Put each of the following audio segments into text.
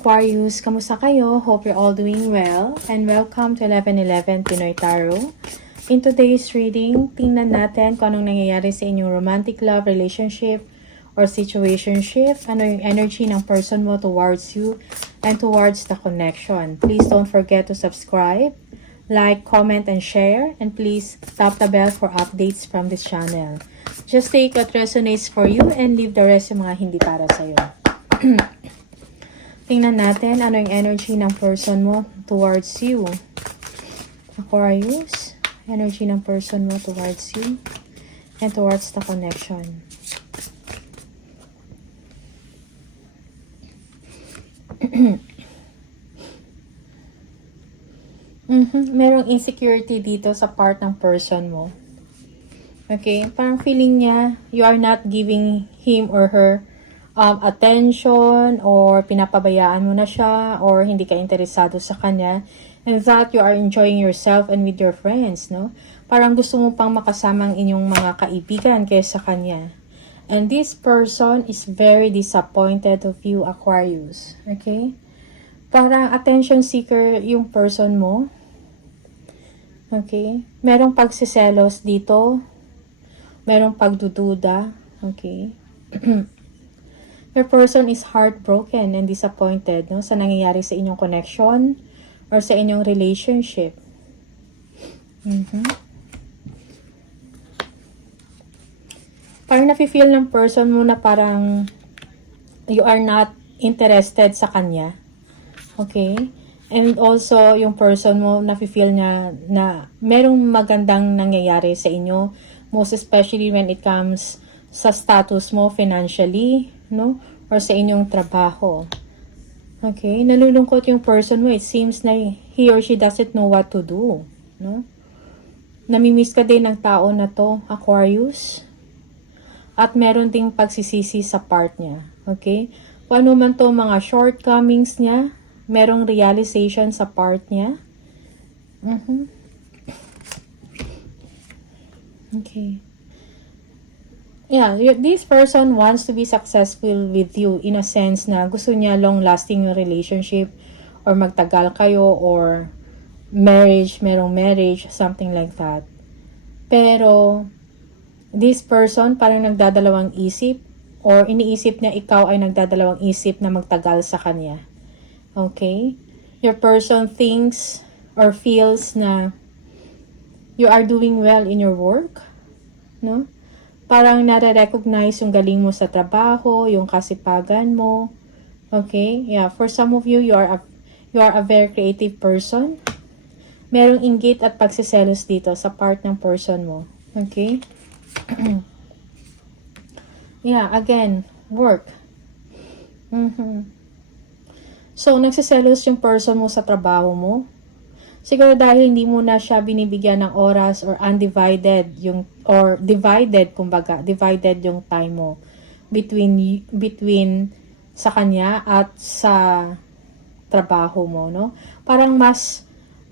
Aquarius, kamusta kayo? Hope you're all doing well and welcome to 1111 Pinoy Tarot. In today's reading, tingnan natin kung anong nangyayari sa inyong romantic love, relationship, or situationship. Ano yung energy ng person mo towards you and towards the connection. Please don't forget to subscribe, like, comment, and share. And please tap the bell for updates from this channel. Just take what resonates for you and leave the rest yung mga hindi para sa'yo. Tingnan natin ano yung energy ng person mo towards you. Aquarius, energy ng person mo towards you and towards the connection. Merong insecurity dito sa part ng person mo. Okay? Parang feeling niya you are not giving him or her attention, or pinapabayaan mo na siya, or hindi ka interesado sa kanya, and that you are enjoying yourself and with your friends, no? Parang gusto mo pang makasama ang inyong mga kaibigan kaysa kanya. And this person is very disappointed of you, Aquarius. Okay? Parang attention seeker yung person mo. Okay? Merong pagsiselos dito. Merong pagdududa. Okay? Your person is heartbroken and disappointed, no, sa nangyayari sa inyong connection or sa inyong relationship. Parang nafe-feel ng person mo na parang you are not interested sa kanya. Okay? And also, yung person mo, nafe-feel niya na merong magandang nangyayari sa inyo, most especially when it comes sa status mo financially, no? Or sa inyong trabaho. Okay? Nalulungkot yung person mo. It seems na he or she doesn't know what to do, no? Namimiss ka din ng tao na to, Aquarius. At meron ding pagsisisi sa part niya. Okay? Kung ano man to mga shortcomings niya, merong realization sa part niya. Okay. Yeah, this person wants to be successful with you in a sense na gusto niya long-lasting yung relationship or magtagal kayo or merong marriage, something like that. Pero, this person parang nagdadalawang isip or iniisip niya ikaw ay nagdadalawang isip na magtagal sa kanya. Okay? Your person thinks or feels na you are doing well in your work, no? Parang nare-recognize yung galing mo sa trabaho, yung kasipagan mo. Okay? Yeah, for some of you, you are a very creative person. Merong inggit at pagsiselos dito sa part ng person mo. Okay? Yeah, again, work. So, nagsiselos yung person mo sa trabaho mo. Siguro dahil hindi mo na siya binibigyan ng oras or undivided yung or divided yung time mo between sa kanya at sa trabaho mo, no? Parang mas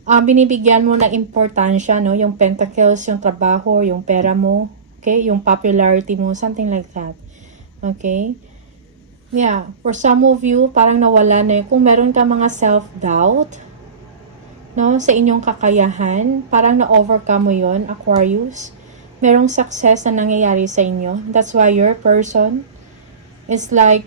binibigyan mo na importansya, no, yung pentacles, yung trabaho, yung pera mo, okay? Yung popularity mo, something like that. Okay? Yeah, for some of you parang nawala na kung meron ka mga self-doubt, no, sa inyong kakayahan, parang na-overcome mo yon, Aquarius. Merong success na nangyayari sa inyo. That's why your person is like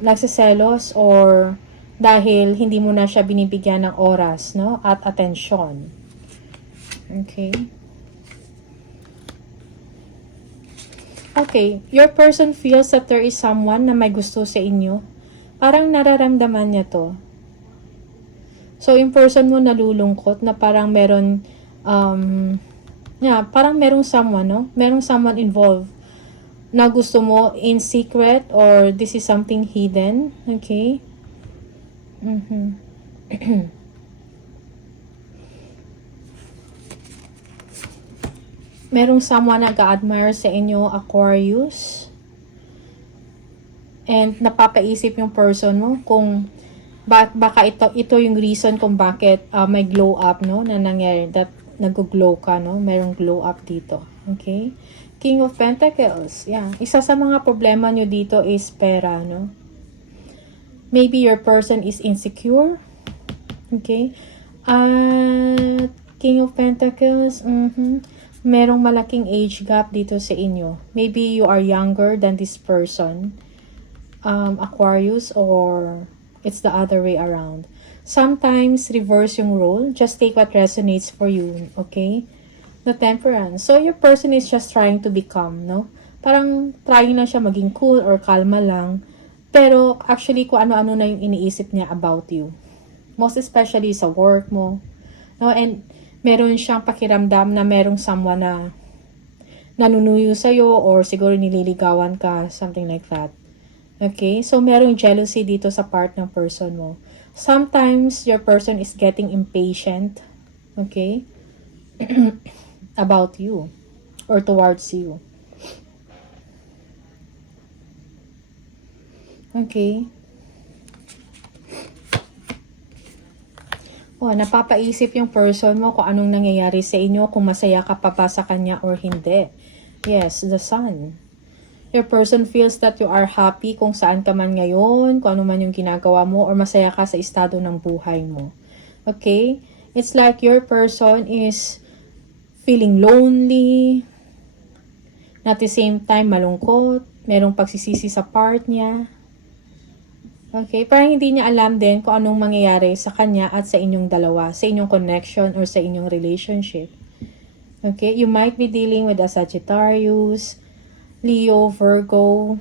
nagsiselos or dahil hindi mo na siya binibigyan ng oras, no, at atensyon. Okay. Okay, your person feels that there is someone na may gusto sa inyo. Parang nararamdaman niya to. So, yung person mo nalulungkot na parang meron, parang merong someone, no? Merong someone involved na gusto mo in secret or this is something hidden. Okay? Merong someone nag-a-admire sa inyo, Aquarius. And napapaisip yung person mo kung baka ito yung reason kung bakit may glow up, no, na nangyari, that nag-glow ka, no, mayroong glow up dito. Okay? King of Pentacles. Yeah. Isa sa mga problema nyo dito is pera, no? Maybe your person is insecure. Okay? At King of Pentacles, merong malaking age gap dito sa inyo. Maybe you are younger than this person. Aquarius, or it's the other way around. Sometimes, reverse yung role. Just take what resonates for you, okay? The Temperance. So, your person is just trying to be calm, no? Parang trying lang siya maging cool or kalma lang. Pero, actually, kung ano-ano na yung iniisip niya about you. Most especially sa work mo. No? And, meron siyang pakiramdam na merong someone na nanunuyo sa'yo or siguro nililigawan ka, something like that. Okay? So, merong jealousy dito sa part ng person mo. Sometimes, your person is getting impatient. Okay? About you. Or towards you. Okay? Napapaisip yung person mo kung anong nangyayari sa inyo, kung masaya ka pa ba sa kanya or hindi. Yes, the Sun. Your person feels that you are happy kung saan ka man ngayon, kung ano man yung ginagawa mo, or masaya ka sa estado ng buhay mo. Okay? It's like your person is feeling lonely, at the same time malungkot, merong pagsisisi sa part niya. Okay? Parang hindi niya alam din kung anong mangyayari sa kanya at sa inyong dalawa, sa inyong connection or sa inyong relationship. Okay? You might be dealing with a Sagittarius, Leo, Virgo,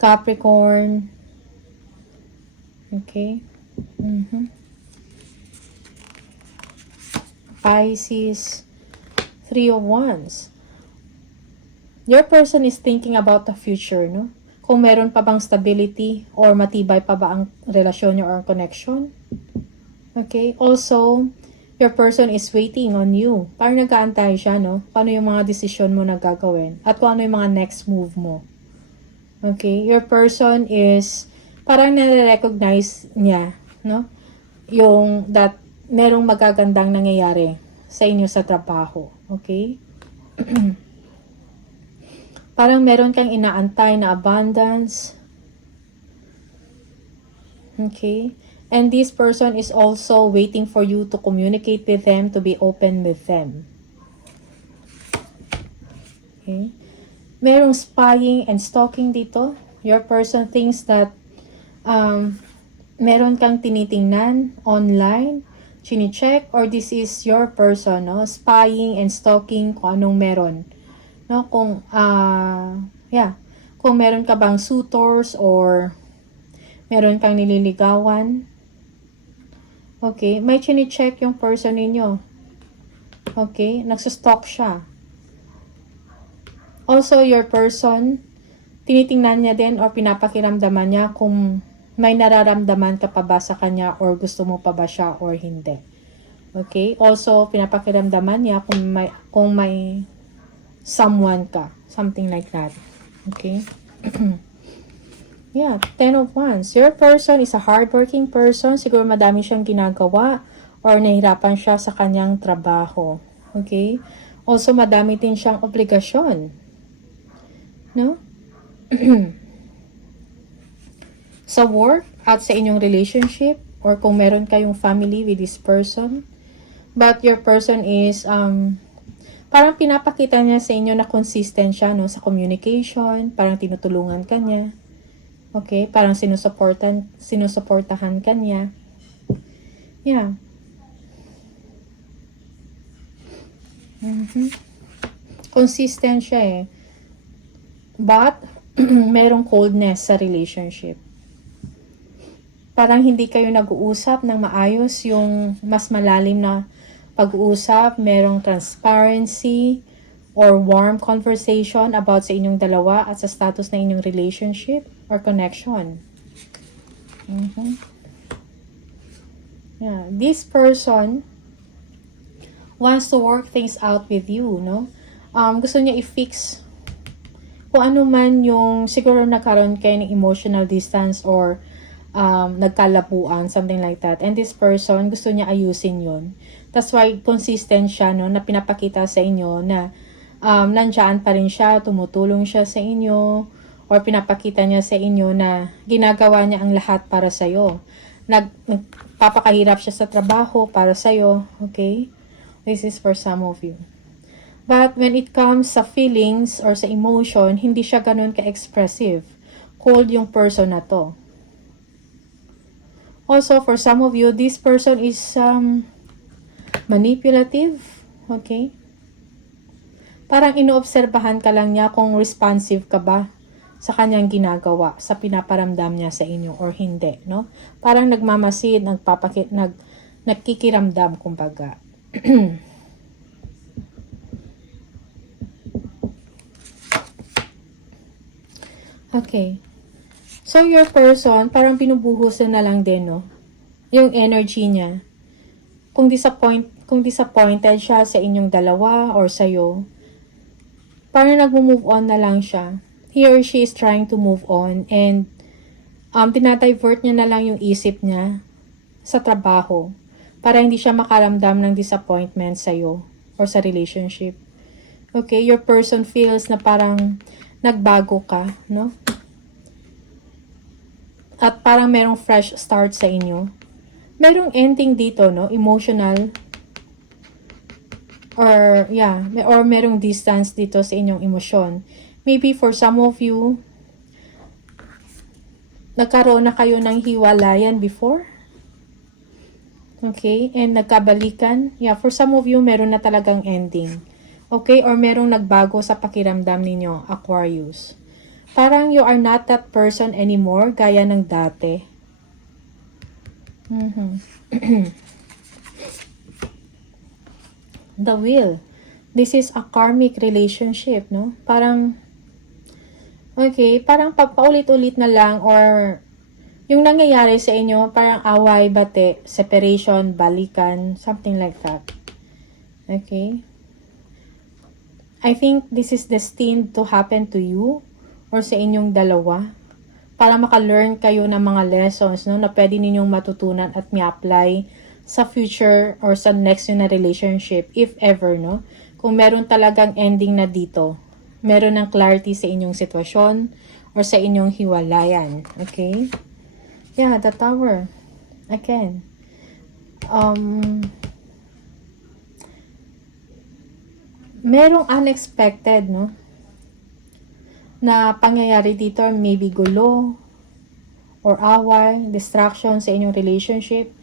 Capricorn. Okay? Pisces, Three of Wands. Your person is thinking about the future, no? Kung meron pa bang stability or matibay pa ba ang relasyon niyo or connection. Okay? Also, your person is waiting on you. Parang nag-aantay siya, no? Paano yung mga desisyon mo na gagawin? At kung ano yung mga next move mo. Okay? Your person is, parang nare-recognize niya, no? Yung, that, merong magagandang nangyayari sa inyo sa trabaho. Okay? Parang meron kang inaantay na abundance. Okay? And this person is also waiting for you to communicate with them, to be open with them. Okay? Merong spying and stalking dito. Your person thinks that meron kang tinitingnan online, chine-check, or this is your person, no? Spying and stalking kung anong meron. No? Kung, kung meron ka bang suitors or meron kang nililigawan. Okay, may chine-check yung person ninyo. Okay, nagsustalk siya. Also, your person, tinitingnan niya din or pinapakiramdaman niya kung may nararamdaman ka pa ba sa kanya or gusto mo pa ba siya or hindi. Okay, also, pinapakiramdaman niya kung may someone ka. Something like that. Okay. Yeah, Ten of Wands. Your person is a hardworking person. Siguro madami siyang ginagawa or nahirapan siya sa kanyang trabaho. Okay? Also, madami din siyang obligasyon. No? Sa work at sa inyong relationship or kung meron kayong family with this person. But your person is, parang pinapakita niya sa inyo na consistent siya, no? Sa communication, parang tinutulungan ka niya. Okay, parang sinusuportahan ka niya. Yeah. Consistent siya eh. But, merong coldness sa relationship. Parang hindi kayo nag-uusap ng maayos, yung mas malalim na pag-uusap, merong transparency or warm conversation about sa inyong dalawa at sa status ng inyong relationship or connection. Yeah, this person wants to work things out with you, no? Gusto niya i-fix kung ano man yung siguro nagkaroon kayo ng emotional distance or nagkalabuan, something like that. And this person, gusto niya ayusin yun. That's why consistent siya, no, na pinapakita sa inyo na nandyan pa rin siya, tumutulong siya sa inyo, or pinapakita niya sa inyo na ginagawa niya ang lahat para sa'yo. Nagpapakahirap siya sa trabaho para sa'yo. Okay? This is for some of you. But when it comes sa feelings or sa emotion, hindi siya ganun ka-expressive. Cold yung person na to. Also, for some of you, this person is manipulative. Okay? Parang inoobserbahan ka lang niya kung responsive ka ba sa kanyang ginagawa, sa pinaparamdam niya sa inyo or hindi, no? Parang nagmamasid, nagkikiramdam, kumbaga. Okay. So, your person, parang binubuhusan na lang din, no? Yung energy niya. Kung disappointed siya sa inyong dalawa or sa'yo, parang nag-move on na lang siya. He or she is trying to move on and dinadivert niya na lang yung isip niya sa trabaho para hindi siya makaramdam ng disappointment sa'yo or sa relationship. Okay? Your person feels na parang nagbago ka, no? At parang merong fresh start sa inyo. Merong ending dito, no? Emotional. Or merong distance dito sa inyong emosyon. Maybe for some of you, nagkaroon na kayo ng hiwalayan before. Okay? And nagkabalikan. Yeah, for some of you, meron na talagang ending. Okay? Or merong nagbago sa pakiramdam ninyo, Aquarius. Parang you are not that person anymore, gaya ng dati. The Wheel. This is a karmic relationship, no? Parang, okay, parang paulit-ulit na lang or yung nangyayari sa inyo, parang away, bate, separation, balikan, something like that. Okay? I think this is destined to happen to you or sa inyong dalawa para maka-learn kayo ng mga lessons, no, na pwede ninyong matutunan at mi-apply sa future or sa next yun na relationship, if ever, no? Kung meron talagang ending na dito, meron ng clarity sa inyong sitwasyon or sa inyong hiwalayan. Okay? Yeah, the Tower. Again. Merong unexpected, no? Na pangyayari dito, maybe gulo or away, distraction sa inyong relationship,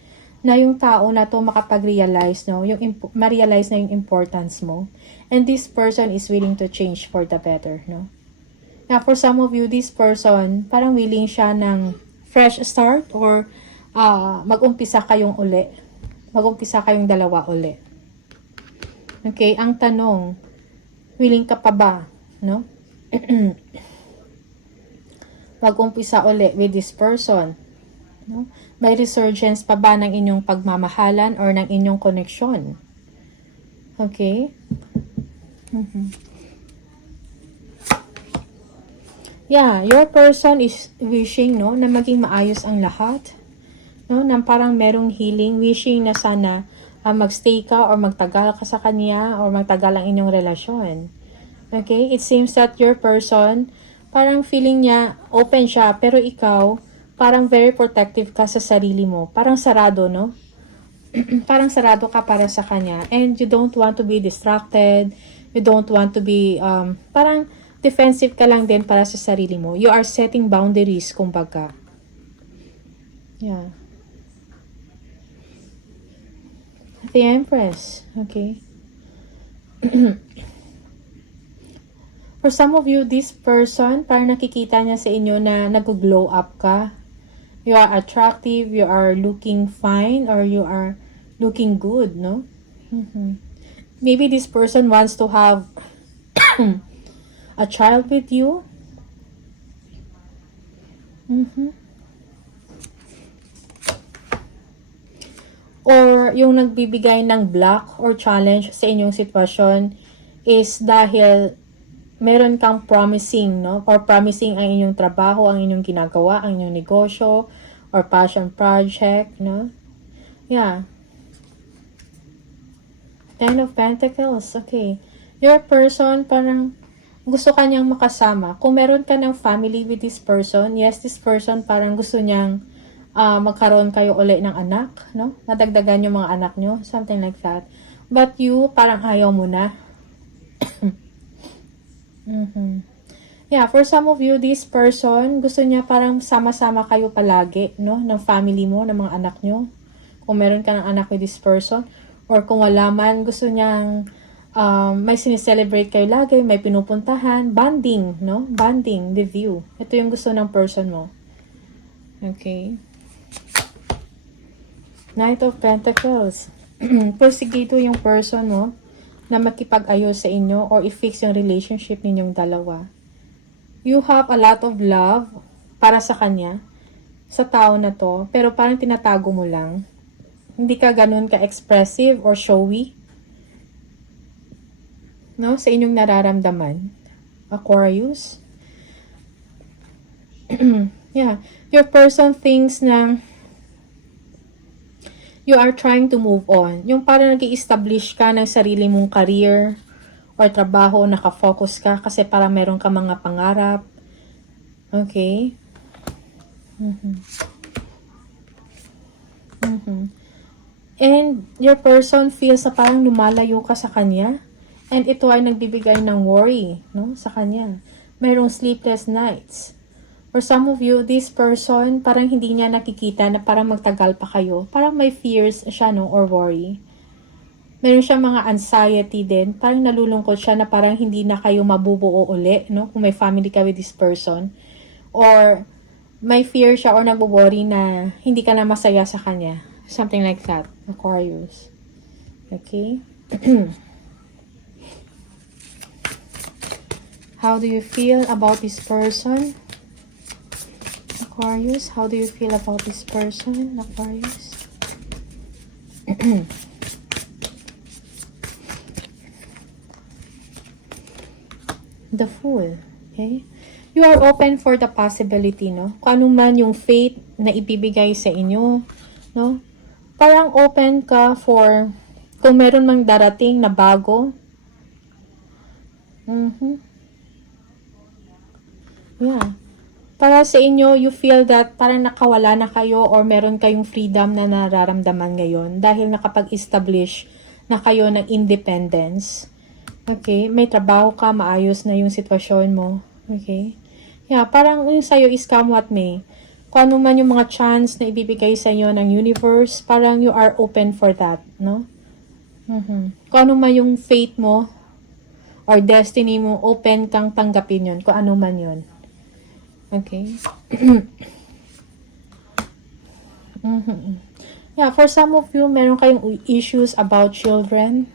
na yung tao na to makapag-realize, no? Ma-realize na yung importance mo. And this person is willing to change for the better, no? Now, for some of you, this person, parang willing siya ng fresh start or mag-umpisa kayong uli. Mag-umpisa kayong dalawa uli. Okay, ang tanong, willing ka pa ba, no? Mag-umpisa uli with this person, no? May resurgence pa ba ng inyong pagmamahalan or ng inyong connection? Okay? Yeah, your person is wishing, no, na maging maayos ang lahat. No, na parang merong healing, wishing na sana magstay ka or magtagal ka sa kanya or magtagal ang inyong relasyon. Okay? It seems that your person, parang feeling niya, open siya, pero ikaw, parang very protective ka sa sarili mo. Parang sarado, no? Parang sarado ka para sa kanya. And you don't want to be distracted. You don't want to be, parang defensive ka lang din para sa sarili mo. You are setting boundaries, kumbaga. Yeah. The Empress. Okay. For some of you, this person, parang nakikita niya sa inyo na nag-glow up ka. You are attractive, you are looking fine, or you are looking good, no? Maybe this person wants to have a child with you. Or yung nagbibigay ng block or challenge sa inyong sitwasyon is dahil meron kang promising, no? Or promising ang inyong trabaho, ang inyong ginagawa, ang inyong negosyo, or passion project, no? Yeah. Ten of Pentacles, okay. Your person, parang, gusto kanyang makasama. Kung meron ka ng family with this person, yes, this person parang gusto niyang magkaroon kayo uli ng anak, no? Nadagdagan yung mga anak nyo, something like that. But you, parang ayaw mo na. Yeah, for some of you, this person, gusto niya parang sama-sama kayo palagi, no? Ng family mo, ng mga anak nyo. Kung meron ka ng anak with this person. Or kung wala man, gusto niyang may sineselebrate kayo lagi, may pinupuntahan, bonding, no? Bonding with you. Ito yung gusto ng person mo. Okay. Knight of Pentacles. Persigito yung person mo na makipag-ayos sa inyo or i-fix yung relationship ninyong dalawa. You have a lot of love para sa kanya, sa tao na to, pero parang tinatago mo lang. Hindi ka ganun ka-expressive or showy, no? Sa inyong nararamdaman. Aquarius. Yeah. Your person thinks na you are trying to move on. Yung parang nag-i-establish ka ng sarili mong career or trabaho, nakafocus ka kasi parang meron ka mga pangarap. Okay? And your person feels na parang lumalayo ka sa kanya. And ito ay nagbibigay ng worry, no, sa kanya. Mayroong sleepless nights. For some of you, this person, parang hindi niya nakikita na parang magtagal pa kayo. Parang may fears siya, no, or worry. Meron siya mga anxiety din. Parang nalulungkot siya na parang hindi na kayo mabubuo uli, no? Kung may family ka with this person. Or may fear siya or nagwo-worry na hindi ka na masaya sa kanya. Something like that. Aquarius. Okay? How do you feel about this person? Aquarius, how do you feel about this person? Aquarius. The Fool. Okay? You are open for the possibility, no? Kung ano man yung fate na ibibigay sa inyo, no? Parang open ka for kung meron mang darating na bago. Yeah. Para sa inyo, you feel that parang nakawala na kayo or meron kayong freedom na nararamdaman ngayon dahil nakapag-establish na kayo ng independence. Okay? May trabaho ka, maayos na yung sitwasyon mo. Okay? Yeah, parang yung sa'yo is come what may. Kung ano man yung mga chance na ibibigay sa inyo ng universe, parang you are open for that, no? Kung ano man yung fate mo or destiny mo, open kang tanggapin yun. Kung ano man yun. Okay? Yeah, for some of you, meron kayong issues about children.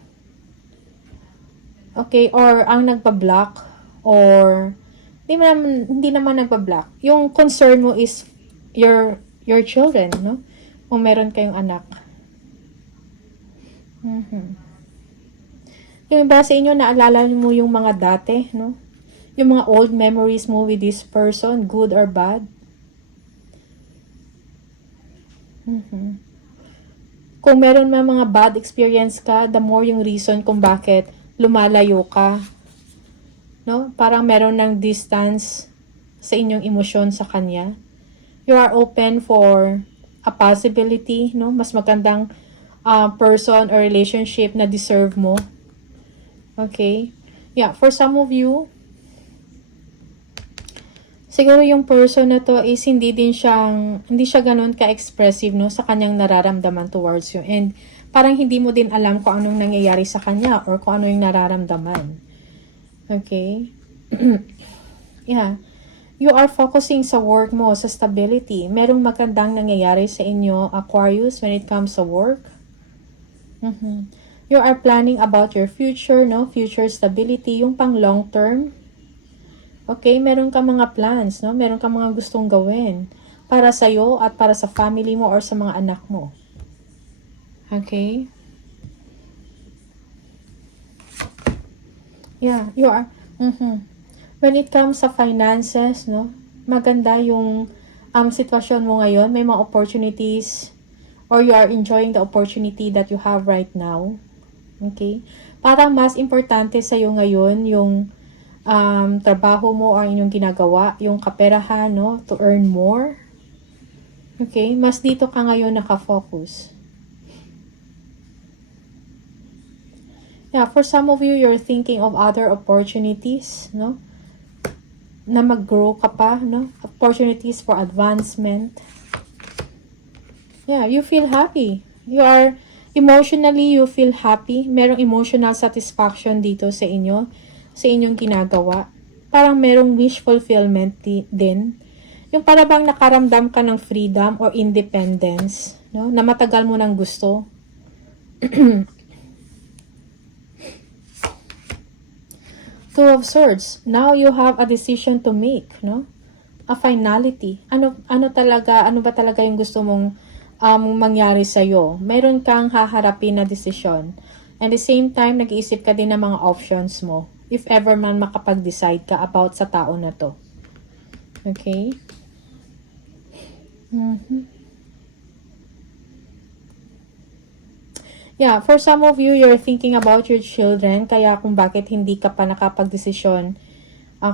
Okay, or ang nagpa-block or hindi naman nagpa-block. Yung concern mo is your children, no? Kung meron kayong anak. Yung iba sa inyo, naalala mo yung mga dati, no? Yung mga old memories mo with this person, good or bad. Kung meron man mga bad experience ka, the more yung reason kung bakit lumalayo ka. No? Parang meron ng distance sa inyong emosyon sa kanya. You are open for a possibility, no? Mas magandang person or relationship na deserve mo. Okay? Yeah, for some of you, siguro yung person na to is hindi siya ganun ka-expressive, no, sa kanyang nararamdaman towards you. And parang hindi mo din alam kung anong nangyayari sa kanya or kung ano yung nararamdaman. Okay? Yeah. You are focusing sa work mo, sa stability. Merong magandang nangyayari sa inyo, Aquarius, when it comes to work. You are planning about your future, no? Future stability, yung pang long term. Okay, meron ka mga plans, no? Meron ka mga gustong gawin para sa iyo at para sa family mo or sa mga anak mo. Okay? Yeah, you are when it comes sa finances, no? Maganda yung sitwasyon mo ngayon, may mga opportunities or you are enjoying the opportunity that you have right now. Okay? Parang mas importante sa iyo ngayon yung trabaho mo or inyong ginagawa, yung kaperahan, no, to earn more. Okay, mas dito ka ngayon nakafocus. Yeah, for some of you, you're thinking of other opportunities, no, na mag-grow ka pa, no, opportunities for advancement. Yeah, you feel happy. You are, emotionally, you feel happy. Merong emotional satisfaction dito sa inyo, sa inyong ginagawa. Parang merong wish fulfillment din. Yung para bang nakaramdam ka ng freedom or independence, no? Na matagal mo nang gusto. Two of Swords. Now you have a decision to make, no? A finality. Ano ba talaga yung gusto mong mangyari sa iyo? Meron kang haharapin na desisyon. And the same time, nag-iisip ka din ng mga options mo. If ever man makapag-decide ka about sa tao na to. Okay? Yeah, for some of you, you're thinking about your children, kaya kung bakit hindi ka pa nakapag-desisyon,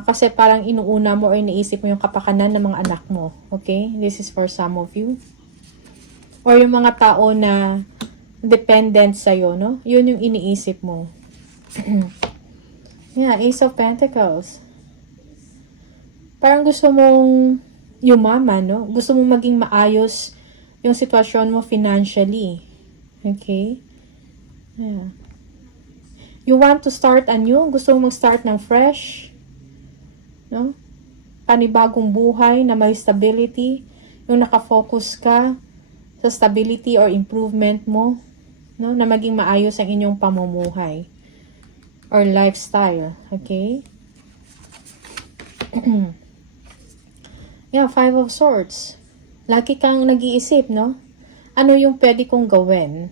kasi parang inuuna mo o iniisip mo yung kapakanan ng mga anak mo. Okay? This is for some of you. Or yung mga tao na dependent sa'yo, no? Yun yung iniisip mo. Yeah, Ace of Pentacles. Parang gusto mong yumaman, no? Gusto mong maging maayos yung sitwasyon mo financially. Okay? Yeah. You want to start anew? Gusto mong mag-start ng fresh? No? Panibagong buhay na may stability. Yung nakafocus ka sa stability or improvement mo. No? Na maging maayos ang inyong pamumuhay. Or lifestyle. Okay? Yeah, Five of Swords. Lagi kang nag-iisip, no? Ano yung pwede kong gawin?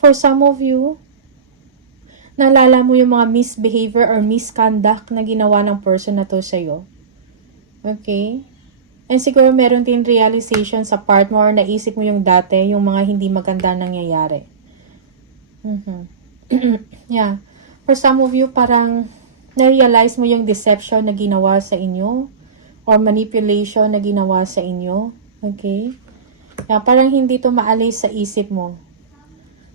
For some of you, naalala mo yung mga misbehavior or misconduct na ginawa ng person na to sa'yo. Okay? And siguro meron din realization sa part mo or naisip mo yung dati, yung mga hindi maganda nangyayari. Yeah. For some of you, parang na-realize mo yung deception na ginawa sa inyo or manipulation na ginawa sa inyo. Okay? Yeah, parang hindi to maalis sa isip mo.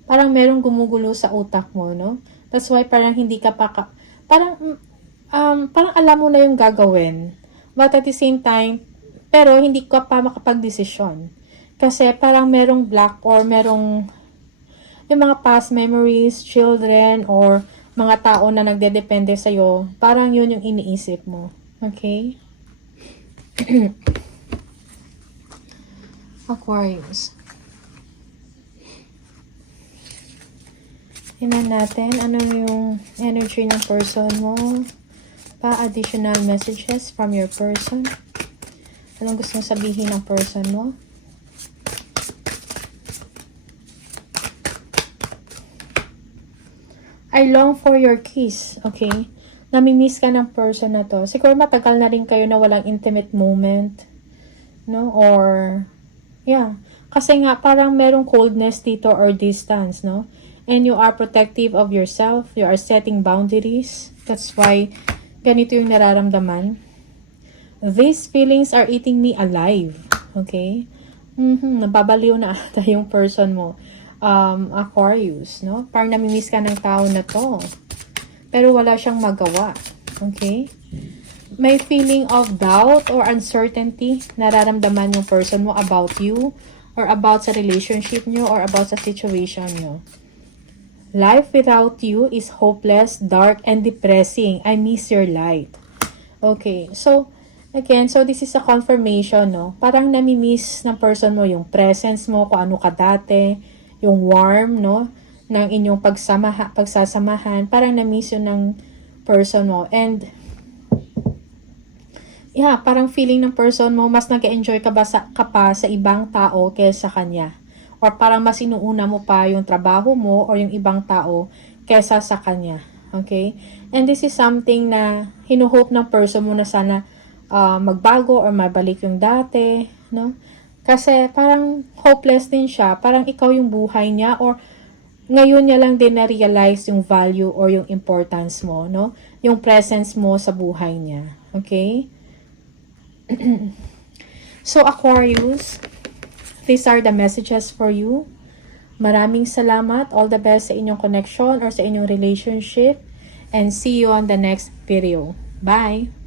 Parang merong gumugulo sa utak mo, no? That's why parang hindi ka pa parang alam mo na yung gagawin. But at the same time, pero hindi ka pa makapag-desisyon. Kasi parang merong block or merong yung mga past memories, children, or mga tao na nagdedepende sa'yo, parang yun yung iniisip mo. Okay? Aquarius. Tingnan natin ano yung energy ng person mo. Pa-additional messages from your person. Anong gusto mong sabihin ng person mo? I long for your kiss. Okay? Namimiss ka ng person na to. Siguro matagal na rin kayo na walang intimate moment. No? Or, yeah. Kasi nga, parang merong coldness dito or distance, no? And you are protective of yourself. You are setting boundaries. That's why ganito yung nararamdaman. These feelings are eating me alive. Okay? Nababaliw na ata yung person mo. Aquarius, no? Parang namimiss ka ng tao na to. Pero wala siyang magawa. Okay? May feeling of doubt or uncertainty nararamdaman yung person mo about you or about sa relationship nyo or about sa situation nyo. Life without you is hopeless, dark, and depressing. I miss your light. Okay, so, again, so this is a confirmation, no? Parang namimiss ng person mo yung presence mo, kung ano ka dati, yung warm, no? Ng inyong pagsasamahan. Parang namiss yun ng person mo. And, yeah, parang feeling ng person mo, mas nag-enjoy ka pa sa ibang tao kaysa kanya. Or parang mas inuuna mo pa yung trabaho mo or yung ibang tao kesa sa kanya. Okay? And this is something na hinuhope ng person mo na sana magbago or mabalik yung dati. No? Kasi parang hopeless din siya. Parang ikaw yung buhay niya or ngayon niya lang din na-realize yung value or yung importance mo, no? Yung presence mo sa buhay niya. Okay? So, Aquarius, these are the messages for you. Maraming salamat. All the best sa inyong connection or sa inyong relationship. And see you on the next video. Bye!